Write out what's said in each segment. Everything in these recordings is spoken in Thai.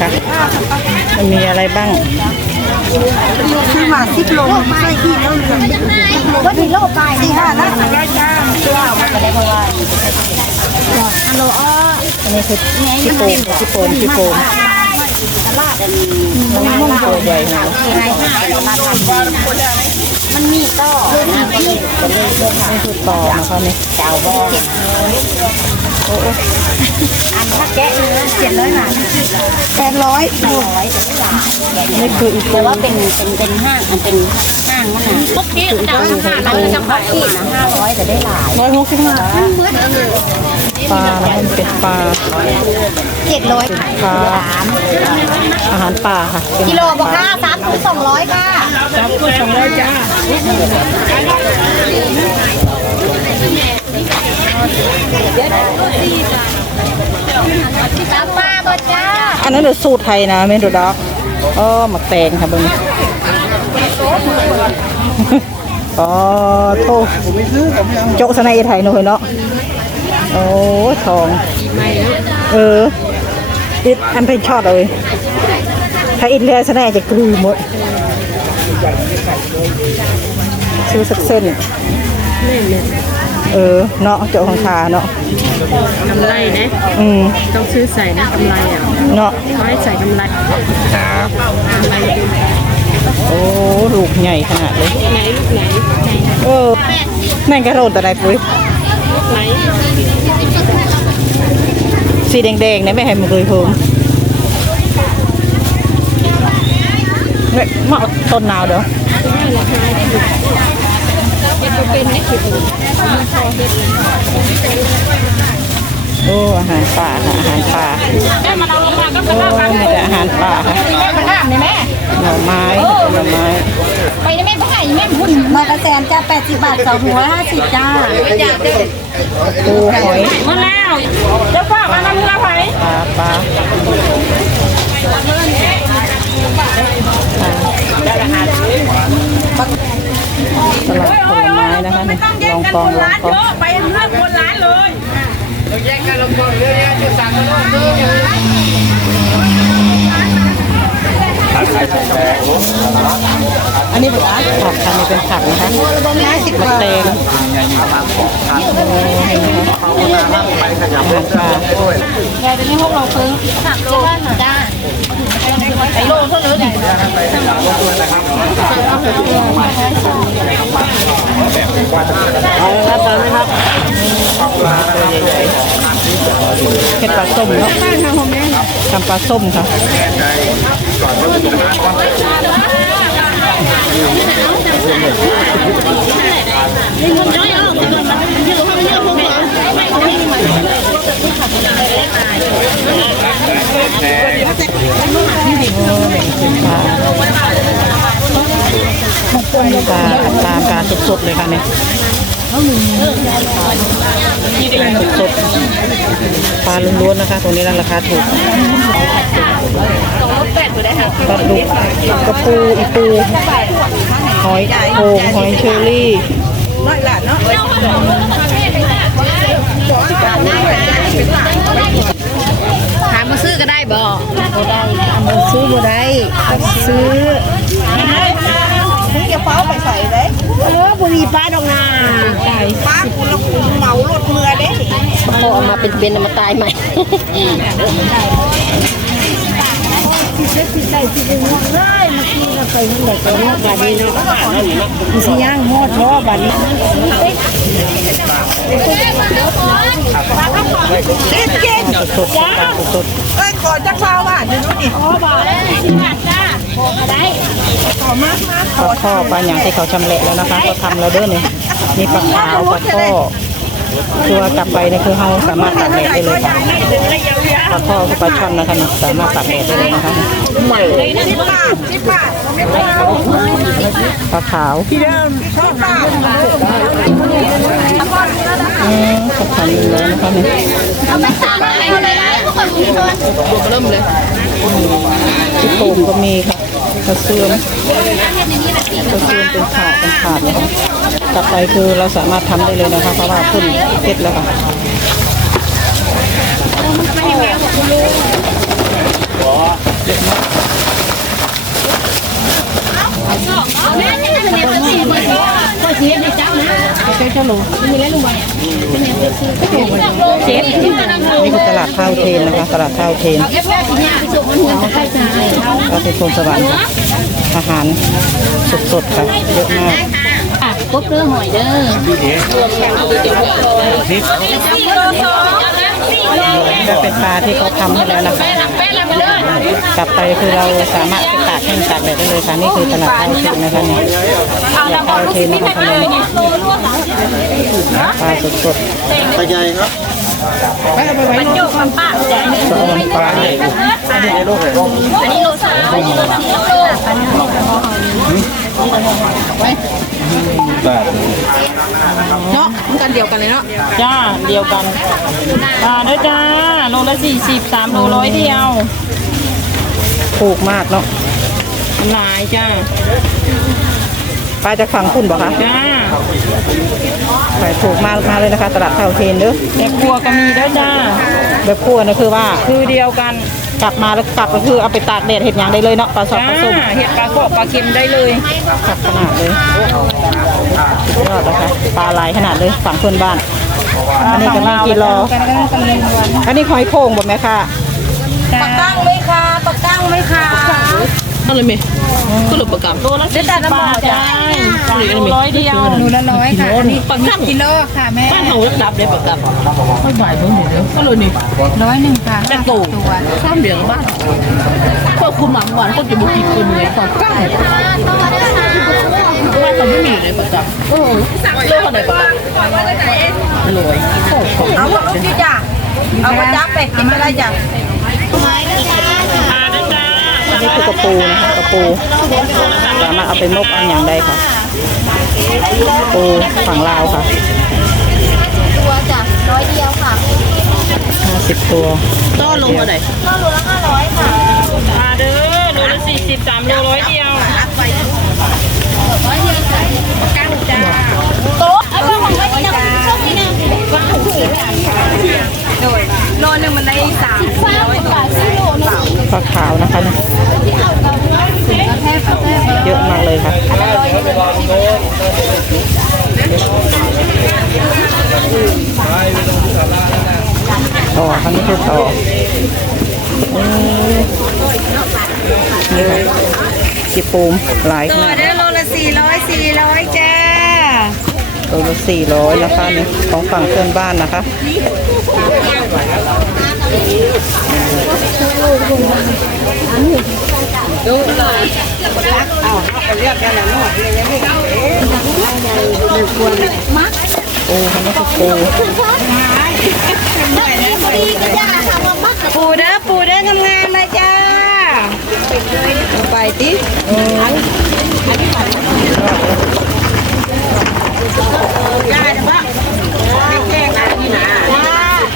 คะมันมีอะไรบ้างซื้อมาสิบโลใส่ขี้แล้วเหลืองก็ถึงโลไปสี่ห้าแล้เพราะว่าฮัลโหลอ้ออันนี้คือที่โปมที่โปมที่โปมตัวใหญ่น่อยมันมีต่อนี่คือต่อนะคะนี่เจ้าบ่อั อันถ้าแกะเนื้อเจ็ดร้อยบาทแปดร้อยร้อยแต่ไม่หลายนี่คืออีกแต่ว่าเป็นเป็นเป็นห้างมันเป็นห้างมันนะปุ๊บกี้เจ้าห้างมันจะขายที่นะห้าร้อยแต่ได้หลายร้อยหกสิบห้าปลานะมันเป็นปลาเจ็ดร้อยปลาอาหารป่าค่ะกิโลบอกปลาห้าสามถึงสองร้อยค่ะสามคนสองร้อยจ้า ตามป้าบ่จ้าอันนั้นเดี๋ยวสูตรไทยนะเมนูดอกอ๋อหมักแตงค่ะเบิ้งอ๋อโทษโจ๊กสไนไทยหน่อยเนาะโอ้ทอง เอออิดอันเป็นชอตเลยถ้าอิดเรือสไนจะกลือหมดซื้อสักเส้น เออเนาะโจ๊กของชาเนาะกำไรนะอืมต้องซื้อใส่นะกำไรอะเนาะเขาให้ใส่กำไรกำไรดูโอ้ลูกใหญ่ขนาดเลยไหนลูกไหนเออแม่งกระโดดแต่ไหนปุ้ยไหนสีแดงๆเนี่ยไม่ให้มันเคยเพิ่มเนี่ยมาเอาต้นนาวเดี๋ยว เป็นไหมคือโอ้อาหารป่าค่ะอาหารป่าแม่มาเอาลงมาก็โอ้มีแต่อาหารป่าค่ะแม่มาถามเลยแม่หน่อไม้หน่อไม้ไปนะแม่ไปไหนแม่หุ่นมากระแสนจ้าแปดสิบบาทสองหัวห้าสิบจ้าปูหอยมาแล้วเจ้าป้ามาน้ำเงือไผ่ปลาปลาสลัดผลไม้นะคะ นี่ลองกองลองกองไปเลือกคนร้านเลยอันนี้เป็นผักค่ะนี่เป็นผักนะคะมะเตงอาหารปลาแกเป็นที่พวกเราเพิ่งสามโลจ้า ไอโลเท่านั้นเนี่ยเห็ดปลาส้มเนาะทำปลาส้มค่ะปลา ปลาปลาปลาสดๆเลยค่ะเนี่ยปลาสดๆปลาล้วนๆนะคะตรงนี้ราคาถูกปลาดุกกระปูอีปูหอยโขงหอยเชอรี่ ถามมาซื้อก็ได้บ่บ่ได้มาซื้อบ่ได้ซื้อคุณจะเฝ้าไปใส่ได้เออบ่มีป้าดอกนาป้าคุณละคุณเหมารถเมือเด้พอเอามาเป็นเป็นมาตายใหม่ได้ที่เป็นห่วงเลยเมื่อกี้เรา ไปนั่นแหละไปนอกบาดนี้เนาะมันสิย่างหม้อท้อบาดนี้เจ็ดเจ็ดสดๆปลาเอ้ยขอจักราวาเดี๋ยวดูนี่อ๋อบอกแล้สิบบาทจ้าบอได้ขอมากมากๆปลาท่อปลาอย่างที่เขาชำแหละแล้วนะคะเขาทำแล้วเด้อเนี่ยมีปลาขาวปลาท่อ คือว่ากลับไปนี่คือเราสามารถตัดแดดได้เลยค่ะปลาท่อคือปลาช่อนนะคะเนี่ยสามารถตัดแดดได้เลยนะคะสิบบาทสิบบาทไม่เป็นไรปลาขาวสิบบาอืมปลาขาวนี้เลยนะคะเนี่ยเอาไปตามอะไรเขาเลยนะพวกคนนี้ด้วยเริ่มเลยที่โป่งก็มีค่ะ กระเสื่อมกระเสื่อมเป็นขาดเป็นขาดนะคะกลับไปคือเราสามารถทำได้เลยนะคะเพราะว่าขึ้นเพชรแล้วค่ะแม่จะเสนอสีมือก็เสียในเจ้านะเช็คเท่าไหร่เจ็บที่มันนี่คือตลาดข้าวเทนนะคะ ตลาดข้าวเทนเก็บแม่ที่เนี่ยไปส่งมันหัวจะใครจะก็เป็นโซนสวรรค์ค่ะอาหารสดๆค่ะเยอะมากอะก็เกลือหอยเด้อก็เป็นปลาที่เขาทำให้แล้วนะคะ กลับไปคือเราสามารถไปตากแห้งตากแดดได้เลยค่ะนี่คือตลาดข้าวเทนนะคะนี่ตลาดข้าวเทนนะคะทำเลยปลาสดๆปลาใหญ่ครับมันโยกมันป้าแจ๋งสะออนปลาอันนี้ในโลกเลยอันนี้โลสาม อันนี้โลสี่โลเนาะมันกันเดียวกันเลยเนาะจ้าเดียวกันอ่าเด้อจ้าโลละสี่สิบสามโลร้อยเดียวถูกมากเนาะหลายจ้าปลาจากฝั่งคุณบอกคะจ้าขายถูกมากมากเลยนะคะ ตลาดข้าวเทนเด้อแต่ครัวก็มีเด้อจ้าแบบคั่วนะคือว่า คือเดียวกัน กลับมาแล้วกลับก็คือเอาไปตากแดดเห็ดหยางได้เลยเนาะปลาสอดจ้าปลาส้มเห็ดปลาโกะปลาเค็มได้เลยขับขนาดเลยสุดยอดนะคะปลาหลายขนาดเลยฝั่งเพื่อนบ้าน อันนี้ก็มีกิโลอันนี้หอยโข่งบ่แม่ค่ะปากตั้งไหมคะปากตั้งไหมคะอะไรไหม ก็หลุดประกับโลละสิบบาทจ้าโลร้อยเดียวหนูละร้อยค่ะอันนี้ปากกับกิโลค่ะแม่บ้านเขาดับเลยประกับไม่ไหวเพิ่งเดี๋ยวก็เลยนี่ร้อยหนึ่งค่ะแต่ตู่ตัวข้ามเหลืองบ้านก็คุมหลังหวานก็จะบุกินคนเลยปากกับว่าเขาไม่มีเลยประกับเออโลกอะไรประกับรวยเอาลูกที่จ้ะเอามาจับเป็ดกินอะไรจ้ะอ่านะจ้าอั นนี้คือกระปูนะคะกระปูสามารถเอาไปมกเอาอย่างได้ค่ะกระปูฝั่งลาวค่ะตัวจ้ะร้อยเดียวค่ะห้าสิบตัวต้อลงมาไหนก็โลละห้าร้อยค่ะ มาเด้อโลละสี่สิบสามโลร้อยเดียว ร้อยเดียวจ้ะก้าวจ้าโต๊ะเอาไปของไว้ที่นั่งช่วงนี้นะโลนึงมันได้สามร้อยบาทซื้อโลนึง ปลาขาวนะคะเนี่ยเยอะมากเลยค่ะ ต่อคันนี้คือต่ออืมนี่ค่ะกีปูมหลายขนาดเด้โลละสี่ร้อยสี่ร้อยจ้าตัวละสี่ร้อยนะคะนี่ของฝั่งเพื่อนบ้านนะคะโอ้คันนี้คือปูปูเด้อปูเด้องามๆนะจ้าไปติ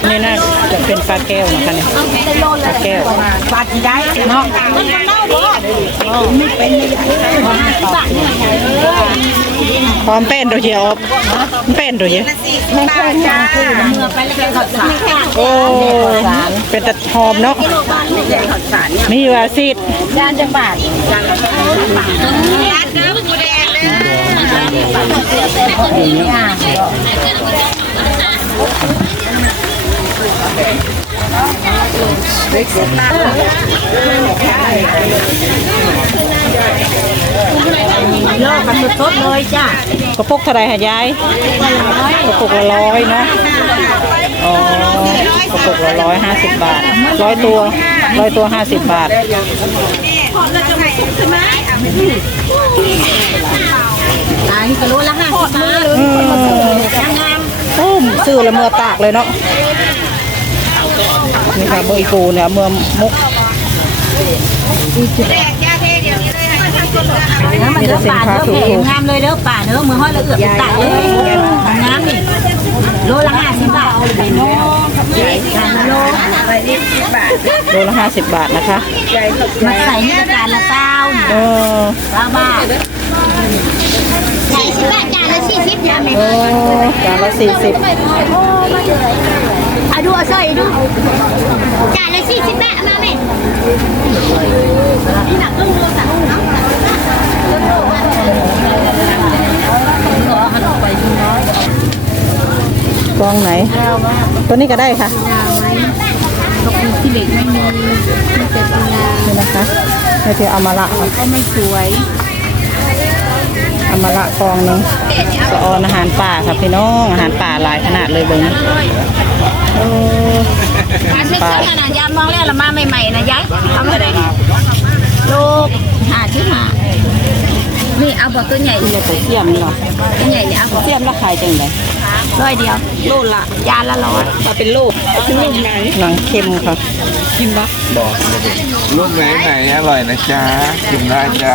นี่น่าจะเป็นปลาแก้วนะคะเนี่ยปลาแก้วปลาที่ได้เนาะมันเน่าบ่ไม่เป็นบาเนี่ย พร้อมเป็นตัวเชียวเป็นตัวเชียวไม่เคยจ้าเมื่อไปแล้วก็สาโอ้เป็นแต่หอมเนาะไม่ใช่ขอสารเนี่ยมีวาซิดด้านจังบาทด้านเด้อปูแดงเด้อโลก มันสดเลยจ้ากระปุกเท่าไรหายายกระปุกละร้อยเนาะอ๋อกระปุกละร้อยห้าสิบบาทร้อยตัวร้อยตัวห้าสิบบาทอันนี้ก็โลละห้าสิบบาทอืมโอ้มซื้อละเมื่อตากเลยเนาะนี่ค่ะเมื่ออีปูเนี่ยเมื่อมุกแดก มีแต่สินค้าถูกงามเลยเด้อป่าเด้อมือห้อยละเอือบตากเลยงามนี่โลละห้าสิบบาทโลละห้าสิบบาทนะคะมาใส่ในจานละเก้าเออเก้าบาท สี่สิบบาทจานละสี่สิบยาเมโอ้จานละสี่สิบอะดูเอาใส่ดูจานละสี่สิบบาทมาแม่นี่หนักต้องดูสั่งเนาะกองไหน ตัวนี้ก็ได้ค่ะที่เด็กไม่มีมันจะเป็นงานี่นะคะให้เธอเอามาละค่ะก็ไม่สวย มาละกองหนึงสะออนอาหารป่าค่ะพี่น้องอาหารป่าหลายขนาดเลยเบิ้งโอ้อันไม่ใช่ขนาดยามองแล้วละมาใหม่ๆนะยายเอามาเลยลูกหาที่หานี่เอาบอกตัวใหญ่นี่เราเสียมนี่หรอตัวใหญ่เนี่ยเอาบอกเสียมราคาจังไดร้อยเดียวลูกละยาละร้อยมาเป็นลูกเป็นลูกไหนหนังเค็มค่ะบอกลูกไหนไหนอร่อยนะจ๊ะกินได้จ้ะ